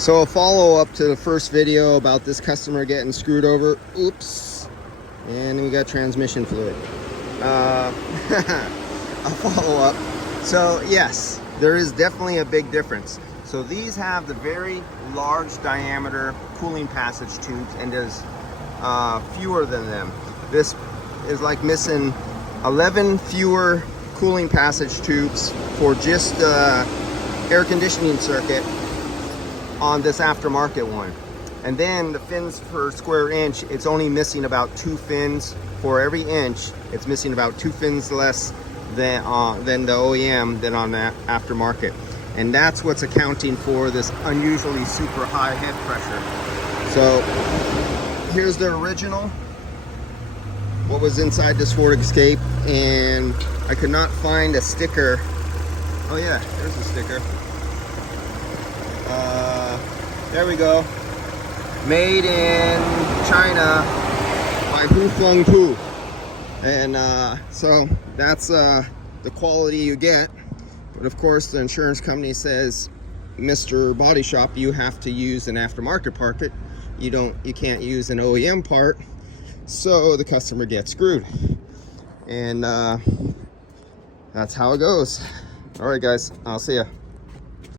So a follow-up to the first video about this customer getting screwed over. Oops. And we got transmission fluid. A follow-up. So yes, there is definitely a big difference. So these have the very large diameter cooling passage tubes, and there's fewer than them. This is like missing 11 fewer cooling passage tubes for just the air conditioning circuit on this aftermarket one. And then the fins per square inch, it's only missing about 2 fins for every inch. It's missing about 2 fins less than the OEM than on the aftermarket. And that's what's accounting for this unusually super high head pressure. So here's the original, what was inside this Ford Escape, and I could not find a sticker. Oh yeah, there's a sticker. There we go. Made in China by Hu Feng Pu. And so that's the quality you get. But of course the insurance company says, Mr. Body Shop, you have to use an aftermarket part. You can't use an OEM part. So the customer gets screwed. And that's how it goes. All right guys, I'll see ya.